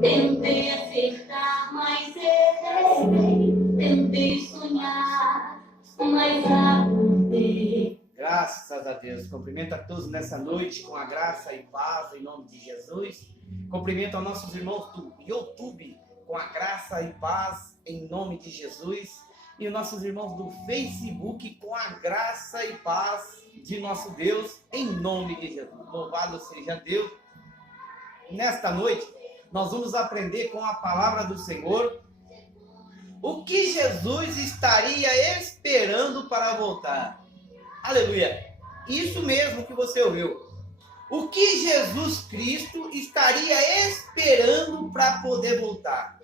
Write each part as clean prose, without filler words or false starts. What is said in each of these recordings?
Tentei acertar, mas errei. Tentei sonhar, mas acordei. Graças a Deus. Cumprimento a todos nessa noite com a graça e paz em nome de Jesus. Cumprimento aos nossos irmãos do YouTube com a graça e paz em nome de Jesus. E os nossos irmãos do Facebook com a graça e paz de nosso Deus em nome de Jesus. Louvado seja Deus. Nesta noite, nós vamos aprender com a palavra do Senhor o que Jesus estaria esperando para voltar. Aleluia! Isso mesmo que você ouviu. O que Jesus Cristo estaria esperando para poder voltar?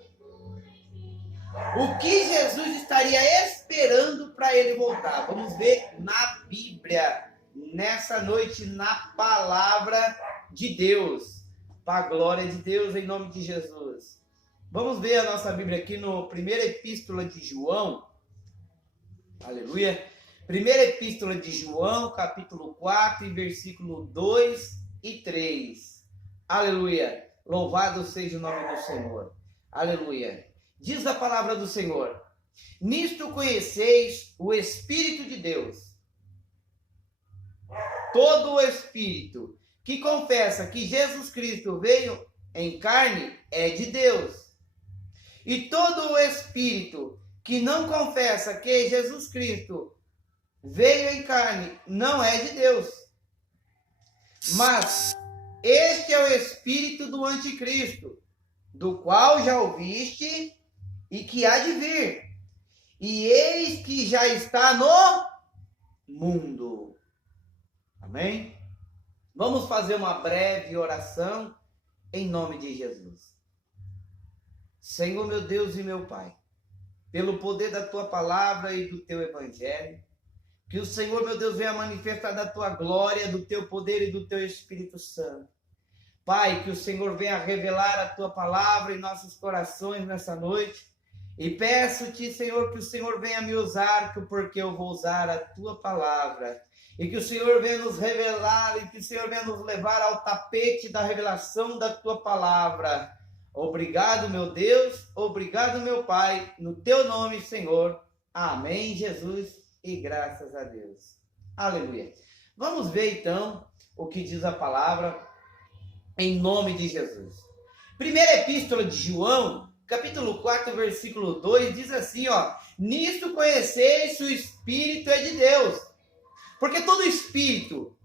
O que Jesus estaria esperando para ele voltar? Vamos ver na Bíblia, nessa noite, na palavra de Deus. Para a glória de Deus, em nome de Jesus. Vamos ver a nossa Bíblia aqui no primeira epístola de João. Aleluia. Primeira epístola de João, capítulo 4, versículo 2 e 3. Aleluia. Louvado seja o nome do Senhor. Aleluia. Diz a palavra do Senhor: nisto conheceis o Espírito de Deus. Todo o Espírito que confessa que Jesus Cristo veio em carne é de Deus. E todo o Espírito que não confessa que Jesus Cristo veio em carne não é de Deus. Mas este é o espírito do anticristo, do qual já ouviste e que há de vir. E eis que já está no mundo. Amém? Vamos fazer uma breve oração em nome de Jesus. Senhor, meu Deus e meu Pai, pelo poder da Tua palavra e do Teu Evangelho, que o Senhor, meu Deus, venha manifestar da Tua glória, do Teu poder e do Teu Espírito Santo. Pai, que o Senhor venha revelar a Tua palavra em nossos corações nessa noite. E peço-te, Senhor, que o Senhor venha me usar, porque eu vou usar a Tua palavra. E que o Senhor venha nos revelar, e que o Senhor venha nos levar ao tapete da revelação da Tua palavra. Obrigado, meu Deus, obrigado, meu Pai, no Teu nome, Senhor. Amém, Jesus, e graças a Deus. Aleluia. Vamos ver, então, o que diz a palavra em nome de Jesus. Primeira epístola de João, capítulo 4, versículo 2, diz assim, ó: nisto conheceis o Espírito é de Deus. Porque todo espírito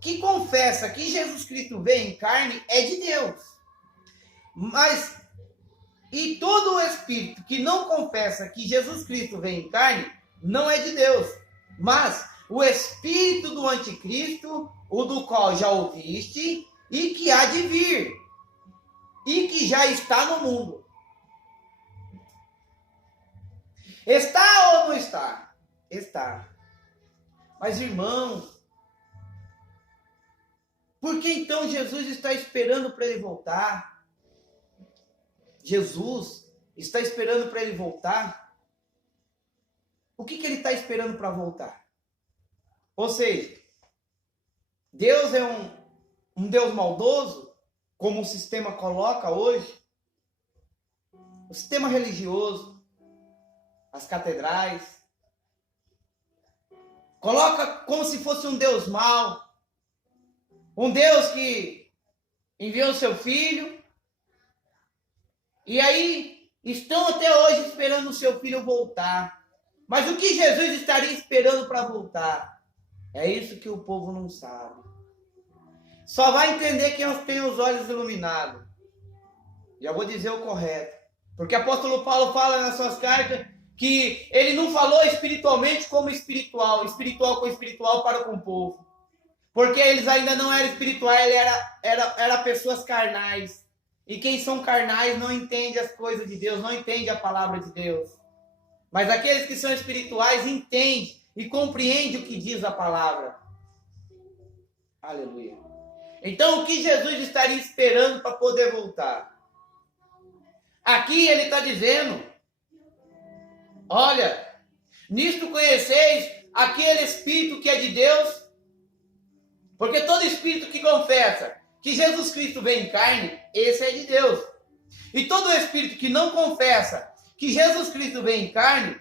que confessa que Jesus Cristo veio em carne é de Deus. E todo o espírito que não confessa que Jesus Cristo veio em carne não é de Deus. Mas o espírito do anticristo, o do qual já ouviste e que há de vir, e que já está no mundo. Está ou não está? Está. Mas, irmãos, por que então Jesus está esperando para ele voltar? Jesus está esperando para ele voltar? O que ele está esperando para voltar? Ou seja, Deus é um Deus maldoso, como o sistema coloca hoje? O sistema religioso, as catedrais, coloca como se fosse um Deus mau, um Deus que enviou o seu filho, e aí estão até hoje esperando o seu filho voltar. Mas o que Jesus estaria esperando para voltar? É isso que o povo não sabe. Só vai entender quem tem os olhos iluminados. Já vou dizer o correto. Porque o apóstolo Paulo fala nas suas cartas que ele não falou espiritualmente como espiritual com espiritual para com o povo. Porque eles ainda não eram espirituais, ele era pessoas carnais. E quem são carnais não entende as coisas de Deus, não entende a palavra de Deus. Mas aqueles que são espirituais entendem e compreendem o que diz a palavra. Aleluia. Então o que Jesus estaria esperando para poder voltar? Aqui ele está dizendo: olha, nisto conheceis aquele Espírito que é de Deus, porque todo Espírito que confessa que Jesus Cristo veio em carne, esse é de Deus. E todo espírito que não confessa que Jesus Cristo veio em carne,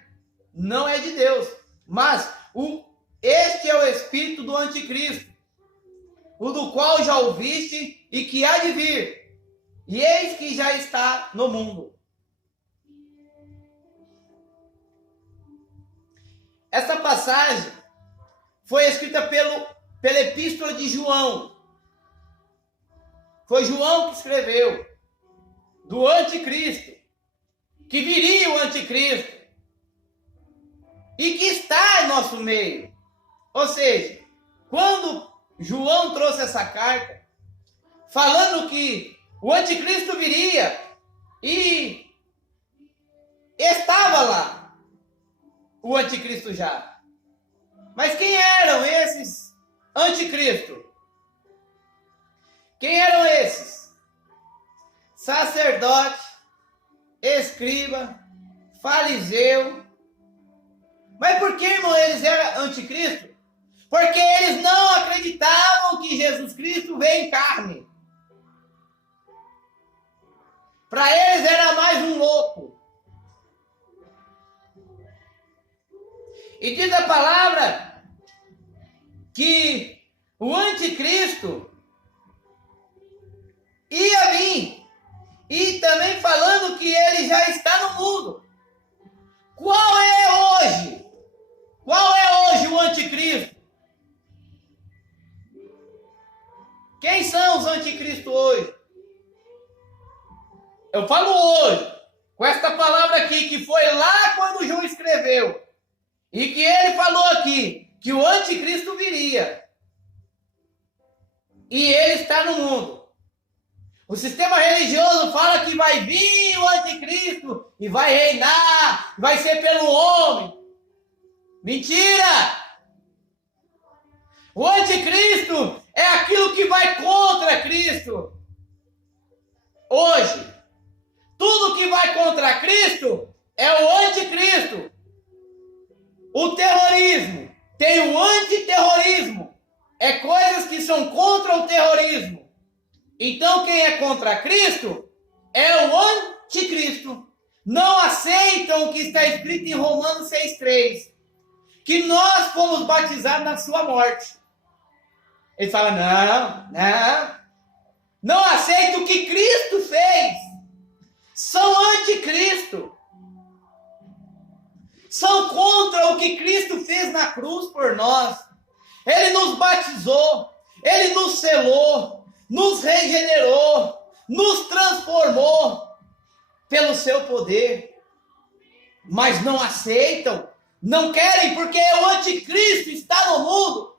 não é de Deus. Mas este é o espírito do anticristo, o do qual já ouviste e que há de vir. E eis que já está no mundo. Essa passagem foi escrita pela epístola de João. Foi João que escreveu do anticristo, que viria o anticristo e que está em nosso meio. Ou seja, quando João trouxe essa carta, falando que o anticristo viria e estava lá, o anticristo já. Mas quem eram esses anticristo? Quem eram esses? Sacerdote, escriba, fariseu. Mas por que, irmão, eles eram anticristo? Porque eles não acreditavam que Jesus Cristo veio em carne. Para eles era mais um louco. E diz a palavra que o anticristo ia vir. E também falando que ele já está no mundo. Qual é hoje? Qual é hoje o anticristo? Quem são os anticristos hoje? Eu falo hoje, com esta palavra aqui, que foi lá quando João escreveu. E que ele falou aqui, que o anticristo viria. E ele está no mundo. O sistema religioso fala que vai vir o anticristo e vai reinar, vai ser pelo homem. Mentira! O anticristo é aquilo que vai contra Cristo. Hoje, tudo que vai contra Cristo é o anticristo. O terrorismo tem o antiterrorismo. É coisas que são contra o terrorismo. Então quem é contra Cristo é o anticristo. Não aceitam o que está escrito em Romanos 6,3. Que nós fomos batizados na sua morte. Eles falam, não aceitam o que Cristo fez. São anticristo. São contra o que Cristo fez na cruz por nós. Ele nos batizou, Ele nos selou, nos regenerou, nos transformou pelo seu poder. Mas não aceitam, não querem, porque o anticristo está no mundo.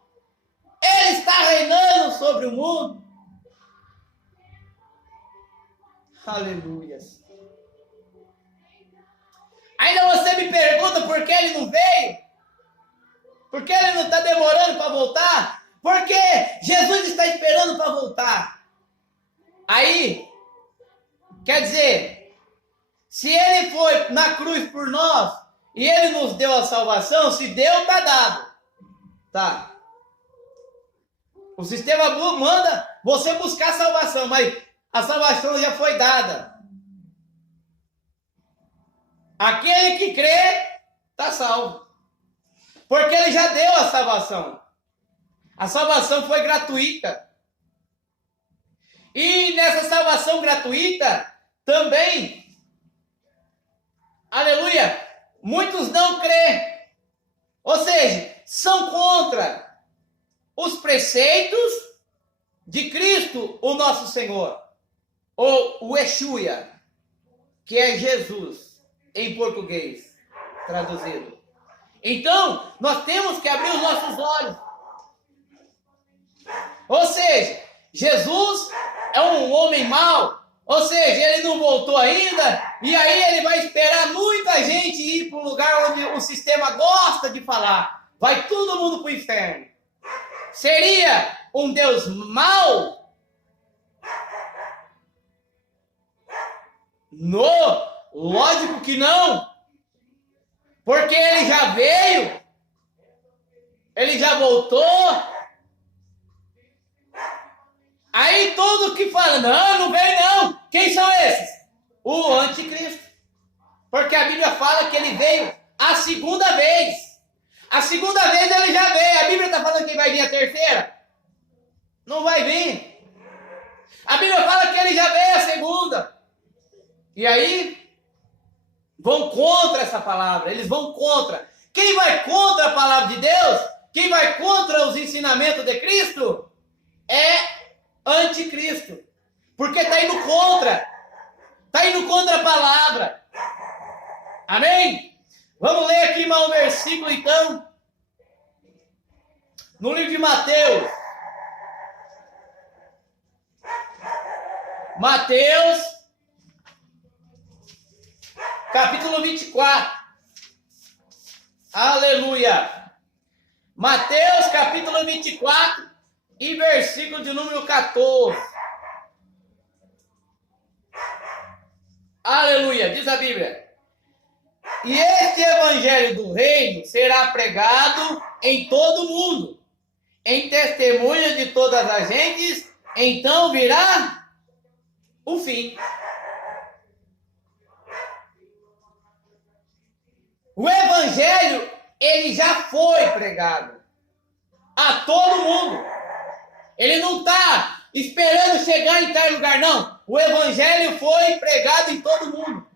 Ele está reinando sobre o mundo. Aleluia. Ainda você me pergunta por que ele não veio? Por que ele não está demorando para voltar? Porque Jesus está esperando para voltar. Aí, quer dizer, se ele foi na cruz por nós e ele nos deu a salvação, se deu, está dado. Tá. O sistema manda você buscar a salvação, mas a salvação já foi dada. Aquele que crê, está salvo. Porque ele já deu a salvação. A salvação foi gratuita. E nessa salvação gratuita, também, aleluia, muitos não crêem. Ou seja, são contra os preceitos de Cristo, o nosso Senhor. Ou o Exúia, que é Jesus. Em português, traduzido. Então, nós temos que abrir os nossos olhos. Ou seja, Jesus é um homem mau. Ou seja, ele não voltou ainda. E aí ele vai esperar muita gente ir para o lugar onde o sistema gosta de falar. Vai todo mundo para o inferno. Seria um Deus mau? Lógico que não, porque ele já veio, ele já voltou, Aí todo que fala, não, não vem não. Quem são esses? O anticristo. Porque a Bíblia fala que ele veio a segunda vez. A segunda vez ele já veio. A Bíblia está falando que vai vir a terceira? Não vai vir. A Bíblia fala que ele já veio a segunda. E aí, vão contra essa palavra. Eles vão contra. Quem vai contra a palavra de Deus? Quem vai contra os ensinamentos de Cristo? É anticristo. Porque está indo contra. Está indo contra a palavra. Amém? Vamos ler aqui mais um versículo então. No livro de Mateus. Mateus, capítulo 24. Aleluia. Mateus, capítulo 24 e versículo de número 14. Aleluia, diz a Bíblia. E este evangelho do reino será pregado em todo o mundo, em testemunha de todas as gentes, então virá o fim. O evangelho, ele já foi pregado a todo mundo. Ele não está esperando chegar em tal lugar, não. O evangelho foi pregado em todo mundo.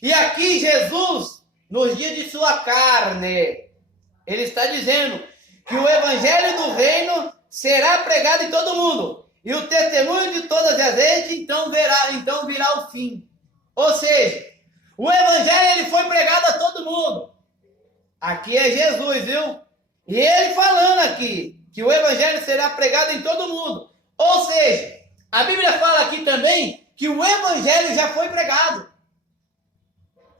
E aqui Jesus, nos dias de sua carne, ele está dizendo que o evangelho do reino será pregado em todo mundo. E o testemunho de todas as gentes, então virá o fim. Ou seja, o evangelho ele foi pregado a todo mundo. Aqui é Jesus, viu? E ele falando aqui que o evangelho será pregado em todo mundo. Ou seja, a Bíblia fala aqui também que o evangelho já foi pregado.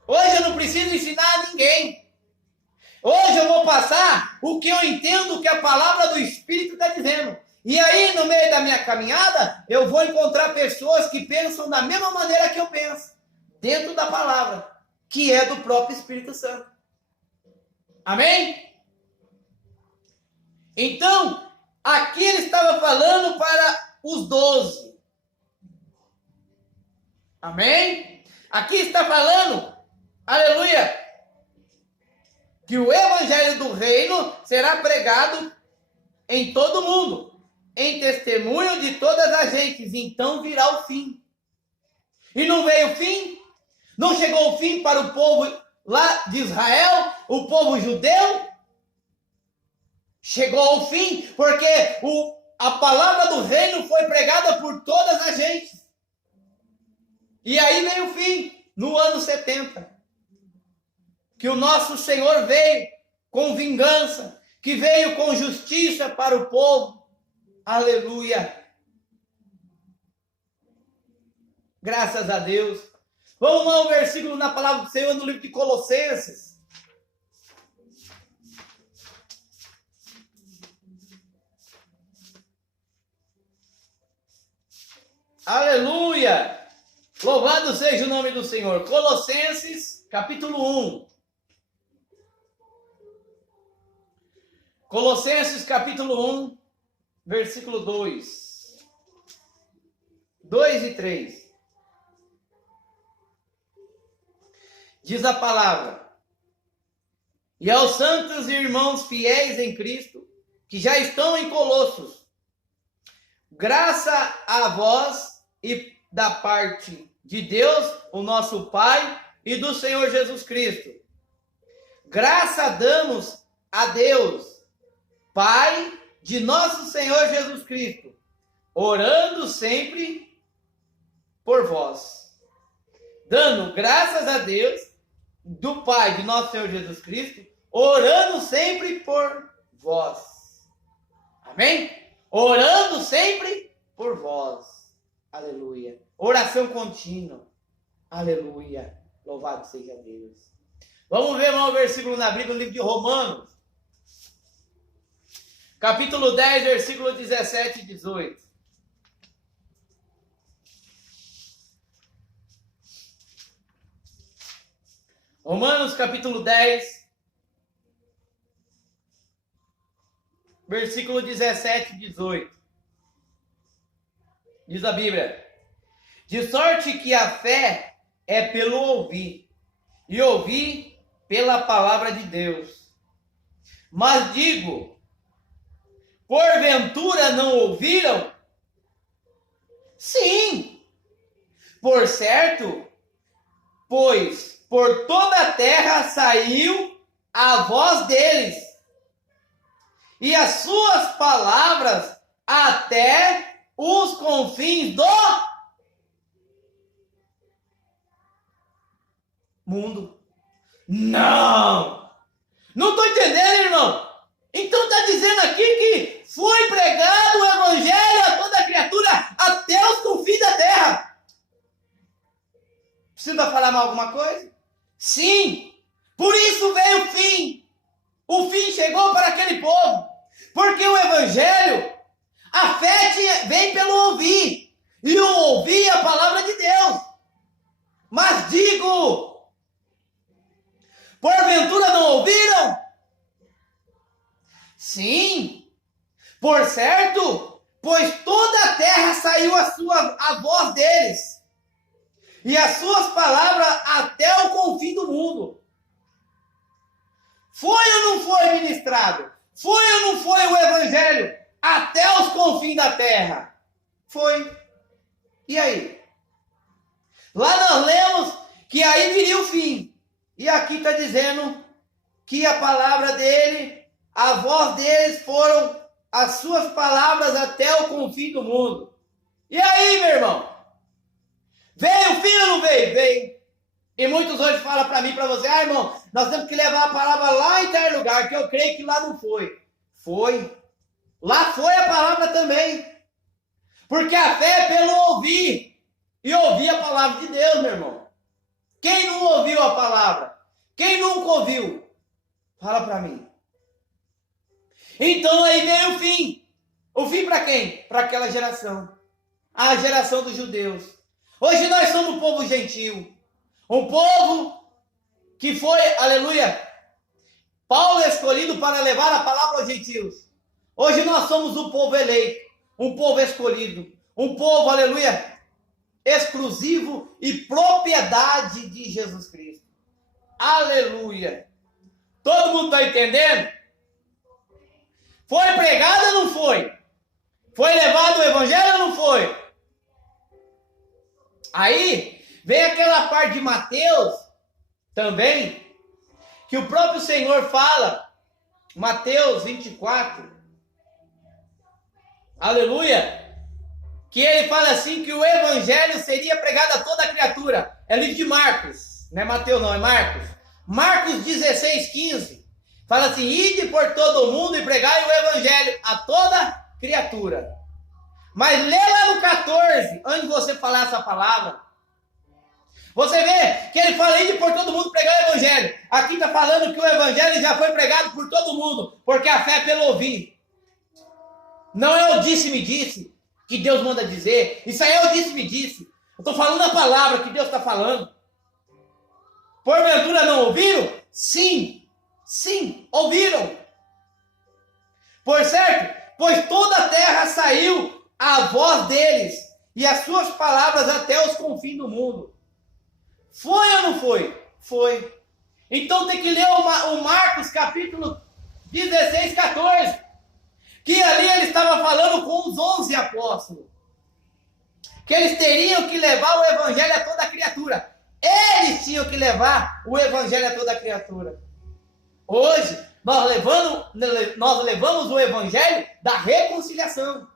Hoje eu não preciso ensinar a ninguém. Hoje eu vou passar o que eu entendo que a palavra do Espírito está dizendo. E aí, no meio da minha caminhada, eu vou encontrar pessoas que pensam da mesma maneira que eu penso. Dentro da palavra, que é do próprio Espírito Santo. Amém? Então, aqui ele estava falando para os 12. Amém? Aqui está falando, aleluia, que o evangelho do reino será pregado em todo mundo, em testemunho de todas as gentes, então virá o fim. E não veio o fim? Não chegou o fim para o povo lá de Israel, o povo judeu? Chegou o fim porque a palavra do reino foi pregada por todas as gentes. E aí veio o fim, no ano 70. Que o nosso Senhor veio com vingança, que veio com justiça para o povo. Aleluia. Graças a Deus. Vamos lá um versículo na palavra do Senhor no livro de Colossenses. Aleluia. Louvado seja o nome do Senhor. Colossenses, capítulo 1. Colossenses, capítulo 1, versículo 2. 2 e 3. Diz a palavra: e aos santos irmãos fiéis em Cristo, que já estão em Colossos, graça a vós e da parte de Deus, o nosso Pai, e do Senhor Jesus Cristo. Graça damos a Deus, Pai de nosso Senhor Jesus Cristo, orando sempre por vós. Dando graças a Deus, do Pai de nosso Senhor Jesus Cristo, orando sempre por vós. Amém? Orando sempre por vós. Aleluia. Oração contínua. Aleluia. Louvado seja Deus. Vamos ver um versículo na Bíblia, no livro de Romanos. Capítulo 10, versículo 17 e 18. Romanos, capítulo 10, versículo 17 e 18. Diz a Bíblia: de sorte que a fé é pelo ouvir, e ouvir pela palavra de Deus. Mas digo, porventura não ouviram? Sim, por certo, pois por toda a terra saiu a voz deles, e as suas palavras até os confins do mundo. Não! Não estou entendendo, irmão. Então está dizendo aqui que foi pregado o evangelho a toda criatura até os confins da terra. Precisa falar mais alguma coisa? Sim! Por isso veio o fim. O fim chegou para aquele povo. Porque o evangelho, a fé vem pelo ouvir. E o ouvir é a palavra de Deus. Mas digo, porventura não ouviram? Sim, por certo, pois toda a terra saiu a voz deles, e as suas palavras até o confim do mundo. Foi ou não foi ministrado? Foi ou não foi o evangelho até os confins da terra? Foi. E aí? Lá nós lemos que aí viria o fim. E aqui está dizendo que a palavra dele, a voz deles foram as suas palavras até o confim do mundo. E aí, meu irmão? Veio o fim ou não veio? Veio. E muitos hoje falam para mim, para você: ah, irmão, nós temos que levar a palavra lá em tal lugar, que eu creio que lá não foi. Foi. Lá foi a palavra também. Porque a fé é pelo ouvir. E ouvir a palavra de Deus, meu irmão. Quem não ouviu a palavra? Quem nunca ouviu? Fala para mim. Então aí veio o fim. O fim para quem? Para aquela geração. A geração dos judeus. Hoje nós somos um povo gentil. Um povo que foi, aleluia, Paulo escolhido para levar a palavra aos gentios. Hoje nós somos um povo eleito. Um povo escolhido. Um povo, aleluia, exclusivo e propriedade de Jesus Cristo. Aleluia. Todo mundo está entendendo? Foi pregado ou não foi? Foi levado o evangelho ou não foi? Aí vem aquela parte de Mateus também, que o próprio Senhor fala, Mateus 24, aleluia, que ele fala assim, que o evangelho seria pregado a toda criatura. É livro de Marcos, não é Mateus não, é Marcos. Marcos 16, 15, fala assim: ide por todo o mundo e pregai o evangelho a toda criatura. Mas lê lá no 14, antes de você falar essa palavra, você vê que ele fala: ide por todo mundo pregar o evangelho. Aqui está falando que o evangelho já foi pregado por todo mundo, porque a fé é pelo ouvir. Não é o disse-me disse que Deus manda dizer. Isso aí é o disse-me disse. Eu estou falando a palavra que Deus está falando. Porventura não ouviram? Sim, sim, ouviram. Por certo, pois toda a terra saiu a voz deles, e as suas palavras até os confins do mundo. Foi ou não foi? Foi. Então tem que ler o Marcos capítulo 16, 14. Que ali ele estava falando com os 11 apóstolos. Que eles teriam que levar o evangelho a toda criatura. Eles tinham que levar o evangelho a toda criatura. Hoje, nós levamos o evangelho da reconciliação.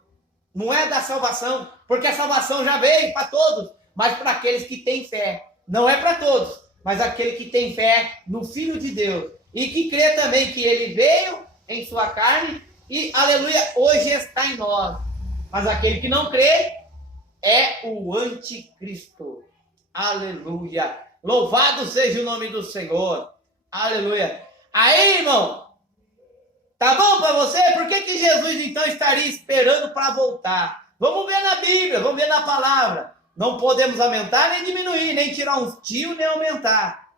Não é da salvação. Porque a salvação já veio para todos. Mas para aqueles que têm fé. Não é para todos. Mas aquele que tem fé no Filho de Deus. E que crê também que ele veio em sua carne. E, aleluia, hoje está em nós. Mas aquele que não crê é o anticristo. Aleluia. Louvado seja o nome do Senhor. Aleluia. Aí, irmão, tá bom para você? Por que Jesus então estaria esperando para voltar? Vamos ver na Bíblia, vamos ver na palavra. Não podemos aumentar nem diminuir, nem tirar um tio, nem aumentar.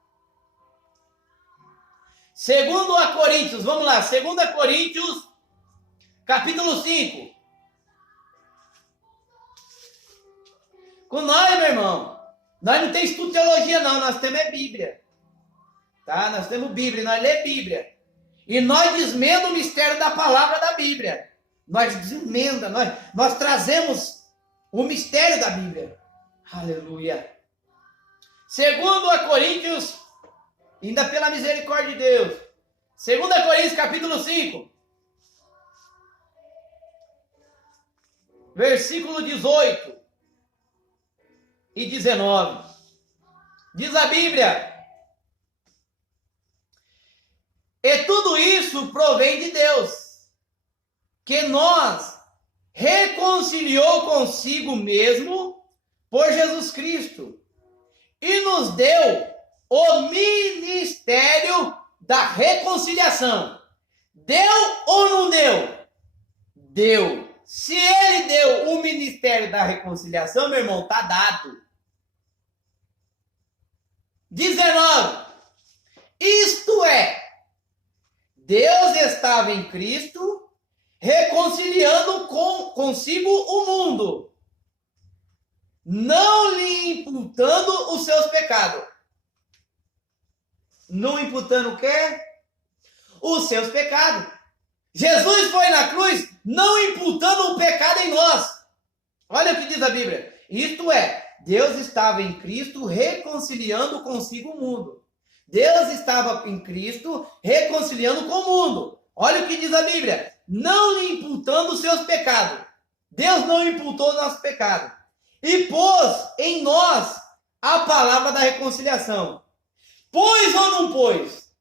Segundo a Coríntios, vamos lá, 2 Coríntios, capítulo 5. Com nós, meu irmão. Nós não temos estudo de teologia, não. Nós temos é Bíblia. Tá? Nós temos Bíblia, nós lemos Bíblia. E nós desmenda o mistério da palavra da Bíblia. Nós desmenda, nós trazemos o mistério da Bíblia. Aleluia. Segundo a Coríntios, ainda pela misericórdia de Deus. 2 Coríntios capítulo 5. Versículo 18 e 19. Diz a Bíblia: e tudo isso provém de Deus, que nos reconciliou consigo mesmo por Jesus Cristo e nos deu o ministério da reconciliação. Deu ou não deu? Deu. Se ele deu o ministério da reconciliação, meu irmão, está dado. 19. Isto é, Deus estava em Cristo, reconciliando consigo o mundo, não lhe imputando os seus pecados. Não imputando o quê? Os seus pecados. Jesus foi na cruz, não imputando o pecado em nós. Olha o que diz a Bíblia. Isto é, Deus estava em Cristo, reconciliando consigo o mundo. Deus estava em Cristo, reconciliando com o mundo. Olha o que diz a Bíblia. Não lhe imputando os seus pecados. Deus não imputou o nosso pecado. E pôs em nós a palavra da reconciliação. Pôs ou não pôs?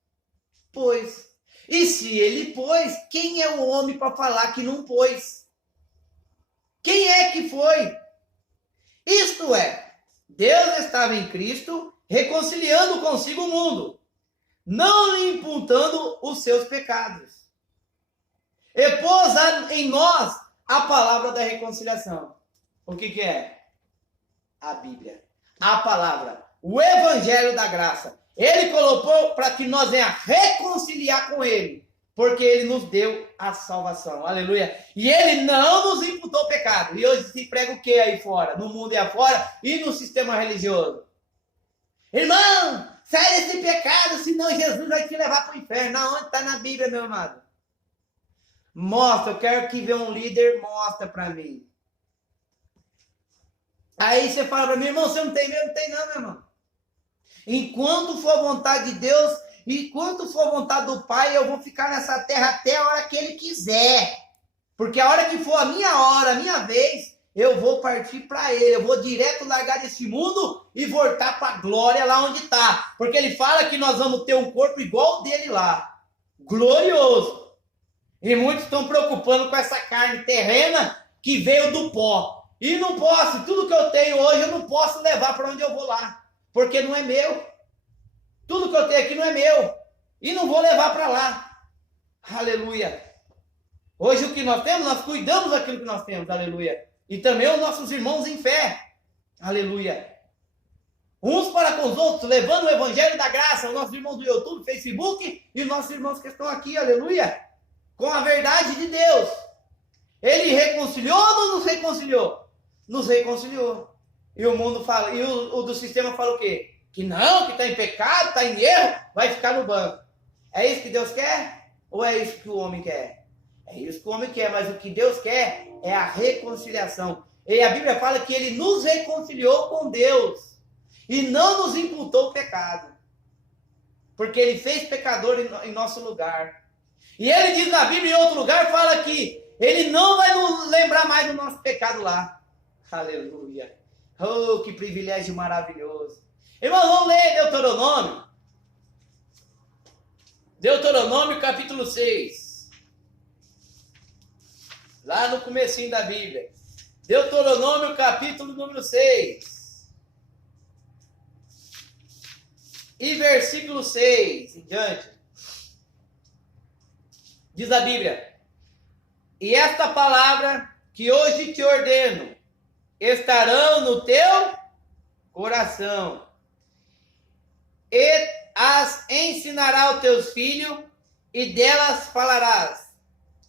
Pôs. E se ele pôs, quem é o homem para falar que não pôs? Quem é que foi? Isto é, Deus estava em Cristo, reconciliando consigo o mundo, não lhe imputando os seus pecados. E pôs em nós a palavra da reconciliação. O que é? A Bíblia. A palavra. O Evangelho da graça. Ele colocou para que nós venhamos reconciliar com Ele. Porque Ele nos deu a salvação. Aleluia. E Ele não nos imputou pecado. E hoje se prega o que aí fora? No mundo e afora e no sistema religioso. Irmão, sai desse pecado, senão Jesus vai te levar para o inferno. Aonde está na Bíblia, meu amado? Mostra, eu quero que veja um líder, mostra para mim. Aí você fala para mim, irmão, você não tem medo? Não tem não, meu irmão. Enquanto for a vontade de Deus, enquanto for a vontade do Pai, eu vou ficar nessa terra até a hora que Ele quiser. Porque a hora que for a minha hora, a minha vez, eu vou partir para Ele. Eu vou direto largar desse mundo e voltar para a glória lá onde está. Porque Ele fala que nós vamos ter um corpo igual o dele lá. Glorioso. E muitos estão preocupando com essa carne terrena que veio do pó. E não posso, tudo que eu tenho hoje eu não posso levar para onde eu vou lá. Porque não é meu. Tudo que eu tenho aqui não é meu. E não vou levar para lá. Aleluia. Hoje o que nós temos, nós cuidamos daquilo que nós temos. Aleluia. E também os nossos irmãos em fé. Aleluia. Uns para com os outros, levando o evangelho da graça. Os nossos irmãos do YouTube, Facebook e os nossos irmãos que estão aqui. Aleluia. Com a verdade de Deus. Ele reconciliou ou não nos reconciliou? Nos reconciliou. E o mundo fala, e o do sistema fala o quê? Que não, que está em pecado, está em erro, vai ficar no banco. É isso que Deus quer? Ou é isso que o homem quer? É isso que o homem quer, mas o que Deus quer é a reconciliação. E a Bíblia fala que Ele nos reconciliou com Deus e não nos imputou o pecado. Porque Ele fez pecador em nosso lugar. E Ele diz na Bíblia, em outro lugar, fala que Ele não vai nos lembrar mais do nosso pecado lá. Aleluia. Oh, que privilégio maravilhoso. Irmão, vamos ler Deuteronômio. Deuteronômio capítulo 6. Lá no comecinho da Bíblia. Deuteronômio capítulo número 6. E versículo 6 em diante. Diz a Bíblia. E esta palavra que hoje te ordeno estarão no teu coração, e as ensinará aos teus filhos, e delas falarás,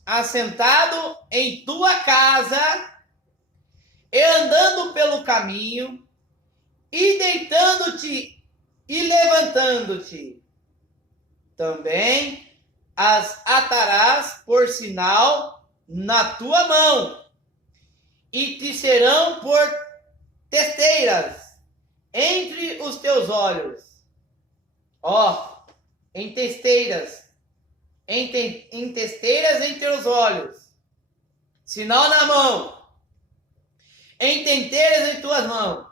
assentado em tua casa, e andando pelo caminho, e deitando-te e levantando-te. Também as atarás por sinal na tua mão, e te serão por testeiras entre os teus olhos. Ó, em testeiras entre os olhos, sinal na mão, em tenteiras em tuas mãos,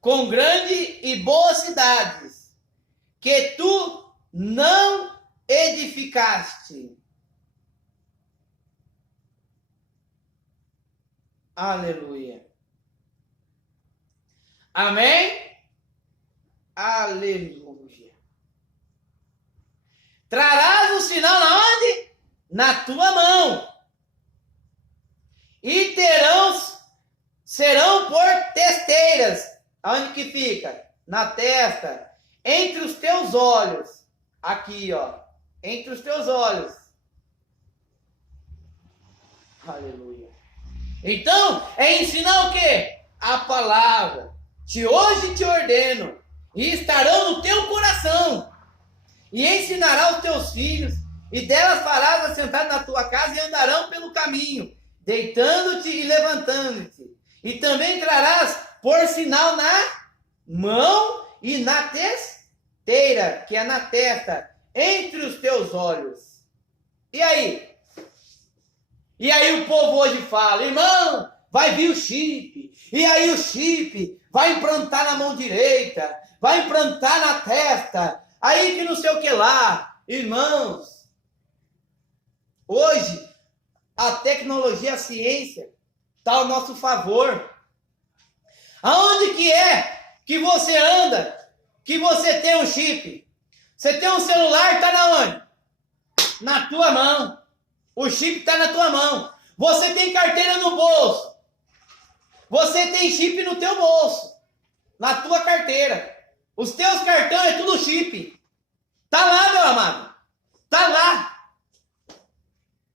com grande e boas cidades, que tu não edificaste. Aleluia. Amém? Aleluia. Trarás o sinal na onde? Na tua mão. E serão por testeiras. Aonde que fica? Na testa. Entre os teus olhos. Aqui, ó. Entre os teus olhos. Aleluia. Então, é ensinar o quê? A palavra. Que hoje te ordeno. E estarão no teu coração. E ensinará os teus filhos. E delas farás assentado na tua casa e andarão pelo caminho, deitando-te e levantando-te. E também trarás por sinal na mão e na testeira, que é na testa, entre os teus olhos. E aí? E aí o povo hoje fala, irmão, vai vir o chip. E aí o chip vai implantar na mão direita, vai implantar na testa, aí que não sei o que lá. Irmãos, hoje a tecnologia, a ciência está ao nosso favor. Aonde que é que você anda, que você tem um chip? Você tem um celular, está na onde? Na tua mão. O chip está na tua mão. Você tem carteira no bolso. Você tem chip no teu bolso. Na tua carteira. Os teus cartões é tudo chip. Tá lá, meu amado. Tá lá.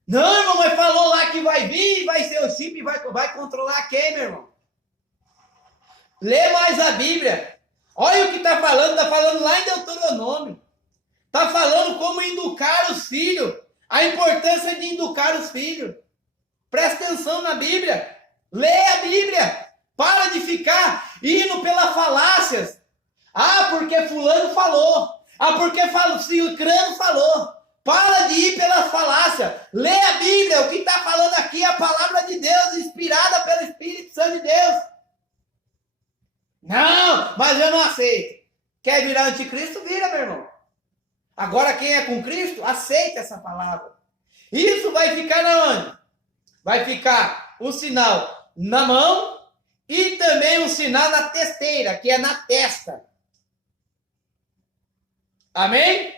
Não, irmão, mas falou lá que vai vir, vai ser o chip, vai controlar quem, meu irmão? Lê mais a Bíblia. Olha o que está falando lá em Deuteronômio. Está falando como educar os filhos. A importância de educar os filhos. Presta atenção na Bíblia. Lê a Bíblia. Para de ficar indo pelas falácias. Ah, porque fulano falou. Ah, porque ciclano falou. Para de ir pelas falácias. Lê a Bíblia. O que está falando aqui é a palavra de Deus, inspirada pelo Espírito Santo de Deus. Não, mas eu não aceito. Quer virar anticristo? Vira, meu irmão. Agora quem é com Cristo, aceita essa palavra. Isso vai ficar na onde? Vai ficar um sinal na mão e também um sinal na testeira, que é na testa. Amém?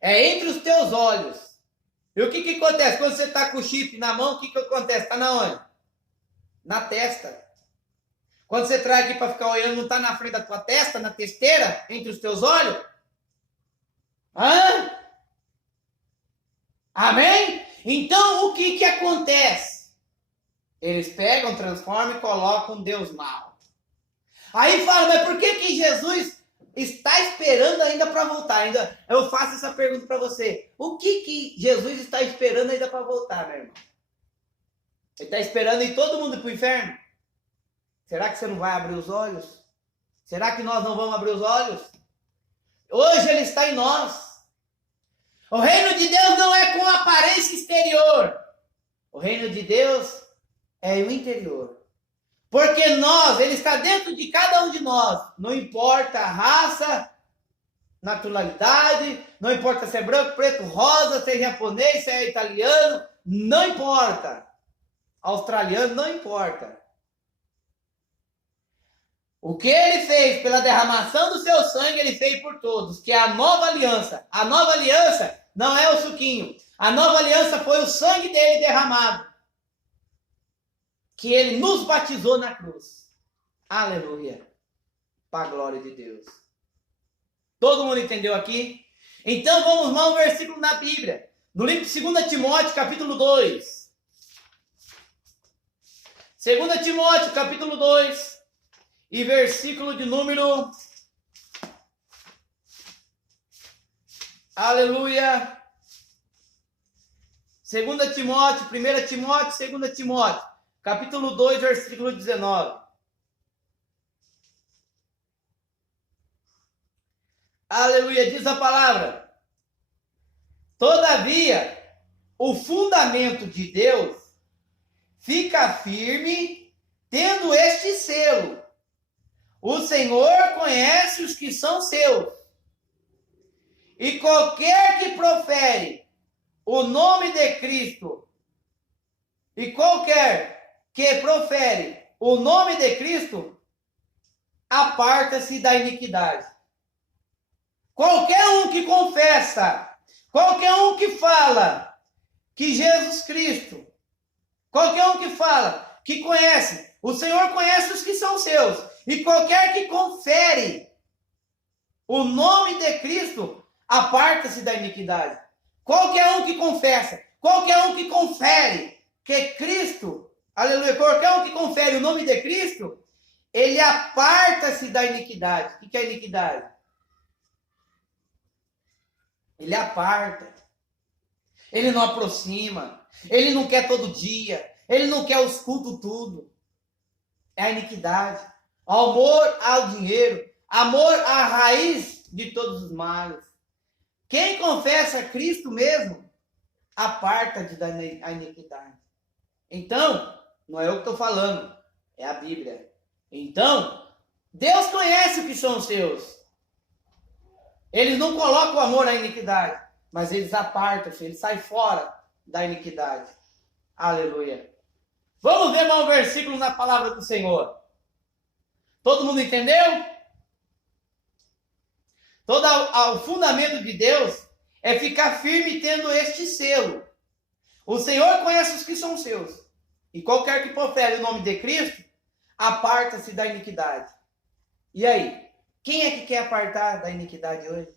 É entre os teus olhos. E o que acontece? Quando você está com o chip na mão, o que acontece? Está na onde? Na testa. Quando você traz aqui para ficar olhando, não está na frente da tua testa, na testeira, entre os teus olhos? Hã? Amém? Então, o que acontece? Eles pegam, transformam e colocam um Deus mau. Aí fala, mas por que Jesus está esperando ainda para voltar? Eu faço essa pergunta para você. O que Jesus está esperando ainda para voltar, meu irmão? Ele está esperando ir todo mundo para o inferno? Será que você não vai abrir os olhos? Será que nós não vamos abrir os olhos? Hoje ele está em nós. O reino de Deus não é com aparência exterior. O reino de Deus é o interior. Porque ele está dentro de cada um de nós. Não importa a raça, naturalidade, não importa se é branco, preto, rosa, se é japonês, se é italiano, não importa. Australiano, não importa. O que ele fez pela derramação do seu sangue, ele fez por todos, que é a nova aliança. A nova aliança não é o suquinho. A nova aliança foi o sangue dele derramado. Que ele nos batizou na cruz. Aleluia. Para a glória de Deus. Todo mundo entendeu aqui? Então vamos lá um versículo na Bíblia. No livro de 2 Timóteo, capítulo 2. 2 Timóteo, capítulo 2, e versículo de número... Aleluia! 2 Timóteo, 1 Timóteo, 2 Timóteo, capítulo 2, versículo 19. Aleluia, diz a palavra. Todavia, o fundamento de Deus fica firme, tendo este selo. O Senhor conhece os que são seus. E qualquer que profere o nome de Cristo, aparta-se da iniquidade. Qualquer um que confessa, qualquer um que fala que Jesus Cristo, qualquer um que fala que conhece, o Senhor conhece os que são seus, e qualquer que confere o nome de Cristo, aparta-se da iniquidade. Qualquer um que confessa, qualquer um que confere que Cristo, aleluia, qualquer um que confere o nome de Cristo, ele aparta-se da iniquidade. O que é iniquidade? Ele aparta. Ele não aproxima. Ele não quer todo dia. Ele não quer os cultos tudo. É a iniquidade. Amor ao dinheiro. Amor à raiz de todos os males. Quem confessa Cristo mesmo, aparta-se da iniquidade. Então, não é eu que estou falando. É a Bíblia. Então, Deus conhece o que são os seus. Eles não colocam o amor à iniquidade, mas eles apartam-se, eles saem fora da iniquidade. Aleluia. Vamos ver mais um versículo na palavra do Senhor. Todo mundo entendeu? Todo o fundamento de Deus é ficar firme tendo este selo. O Senhor conhece os que são seus. E qualquer que profere o nome de Cristo, aparta-se da iniquidade. E aí? Quem é que quer apartar da iniquidade hoje?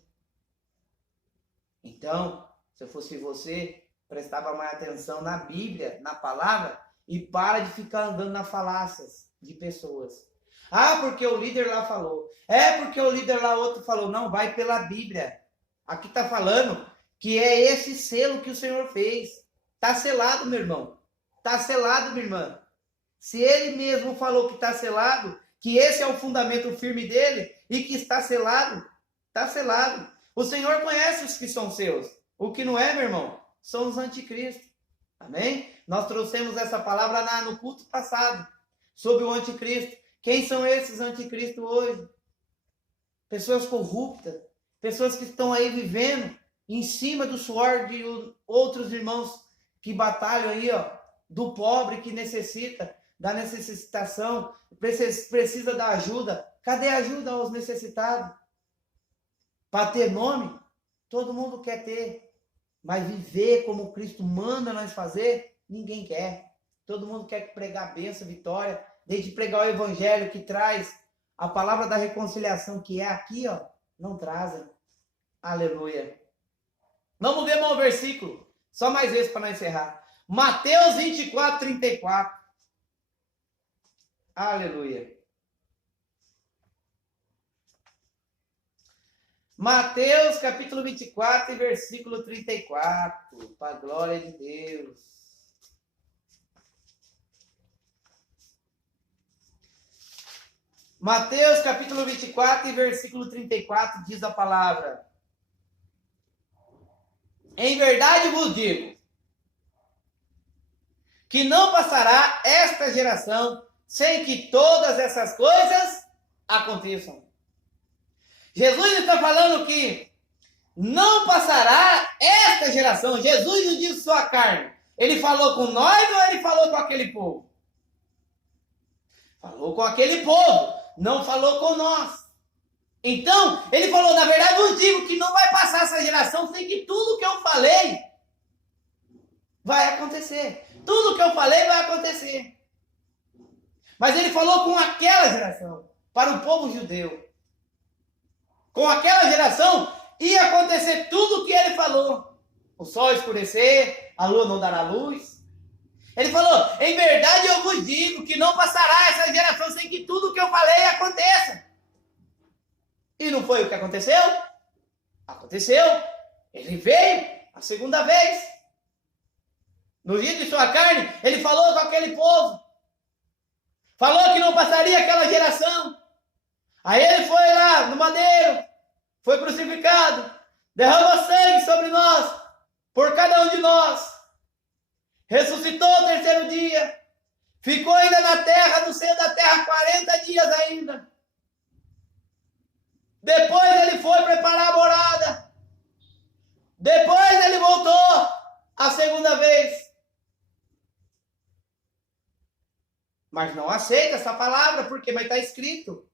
Então, se eu fosse você, prestava mais atenção na Bíblia, na palavra, e para de ficar andando nas falácias de pessoas. Ah, porque o líder lá falou. É porque o líder lá outro falou. Não, vai pela Bíblia. Aqui está falando que é esse selo que o Senhor fez. Está selado, meu irmão. Está selado, minha irmã. Se ele mesmo falou que está selado, que esse é o fundamento firme dele e que está selado, está selado. O Senhor conhece os que são seus. O que não é, meu irmão, são os anticristos. Amém? Nós trouxemos essa palavra no culto passado, sobre o anticristo. Quem são esses anticristos hoje? Pessoas corruptas, pessoas que estão aí vivendo em cima do suor de outros irmãos que batalham aí, ó, do pobre que necessita, da necessitação, precisa da ajuda. Cadê a ajuda aos necessitados? Para ter nome, todo mundo quer ter, mas viver como Cristo manda nós fazer, ninguém quer. Todo mundo quer pregar bênção, vitória, desde pregar o evangelho que traz a palavra da reconciliação, que é aqui, ó, não trazem. Aleluia. Vamos ver mais um versículo, só mais esse para nós encerrar. Mateus 24, 34. Aleluia. Mateus capítulo 24 e versículo 34. Para a glória de Deus. Mateus capítulo 24 e versículo 34 diz a palavra: em verdade vos digo, que não passará esta geração sem que todas essas coisas aconteçam. Jesus está falando que não passará esta geração. Jesus não disse sua carne. Ele falou com nós ou ele falou com aquele povo? Falou com aquele povo, não falou com nós. Então, ele falou, na verdade eu digo que não vai passar essa geração sem que tudo que eu falei vai acontecer. Tudo que eu falei vai acontecer. Mas ele falou com aquela geração, para o povo judeu. Com aquela geração ia acontecer tudo o que ele falou. O sol escurecer, a lua não dará luz. Ele falou, em verdade eu vos digo que não passará essa geração sem que tudo o que eu falei aconteça. E não foi o que aconteceu? Aconteceu. Ele veio a segunda vez. No dia de sua carne, ele falou com aquele povo. Falou que não passaria aquela geração. Aí ele foi lá no madeiro, foi crucificado, derramou sangue sobre nós, por cada um de nós. Ressuscitou o terceiro dia, ficou ainda na terra, no seio da terra, 40 dias ainda. Depois ele foi preparar a morada. Depois ele voltou a segunda vez. Mas não aceita essa palavra, por quê? Mas está escrito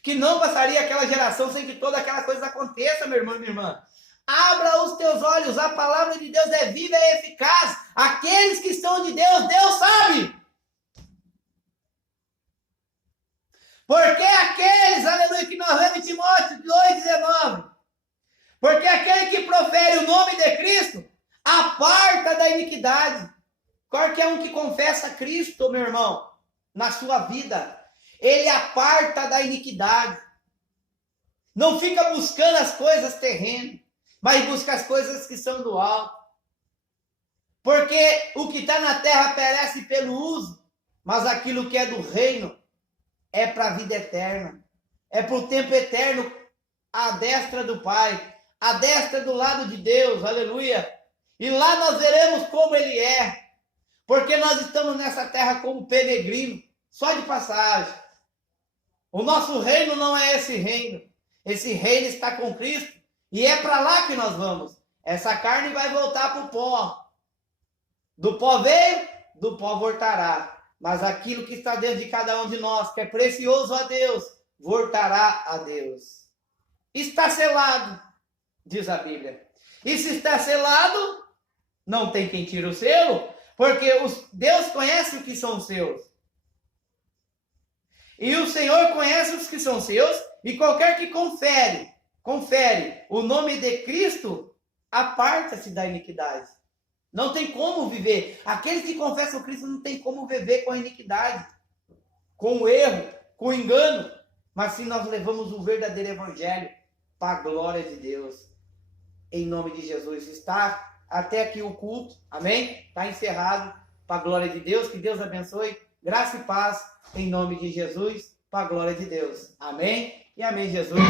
que não passaria aquela geração sem que toda aquela coisa aconteça, meu irmão e minha irmã. Abra os teus olhos, a palavra de Deus é viva e eficaz. Aqueles que são de Deus, Deus sabe. Porque aqueles, aleluia, que nós lemos em Timóteo 2,19. Porque aquele que profere o nome de Cristo, aparta da iniquidade. Qualquer um que confessa Cristo, meu irmão, na sua vida, ele aparta da iniquidade. Não fica buscando as coisas terrenas, mas busca as coisas que são do alto. Porque o que está na terra perece pelo uso, mas aquilo que é do reino é para a vida eterna. É para o tempo eterno, à destra do Pai, à destra do lado de Deus, aleluia. E lá nós veremos como Ele é. Porque nós estamos nessa terra como peregrino, só de passagem. O nosso reino não é esse reino. Esse reino está com Cristo e é para lá que nós vamos. Essa carne vai voltar para o pó. Do pó veio, do pó voltará. Mas aquilo que está dentro de cada um de nós, que é precioso a Deus, voltará a Deus. Está selado, diz a Bíblia. E se está selado, não tem quem tire o selo, porque Deus conhece o que são seus. E o Senhor conhece os que são seus, e qualquer que confere o nome de Cristo, aparta-se da iniquidade. Não tem como viver. Aqueles que confessam Cristo não tem como viver com a iniquidade, com o erro, com o engano. Mas se nós levamos o verdadeiro evangelho para a glória de Deus, em nome de Jesus, está até aqui o culto, amém? Está encerrado para a glória de Deus, que Deus abençoe, graça e paz, em nome de Jesus, para a glória de Deus, amém? E amém, Jesus.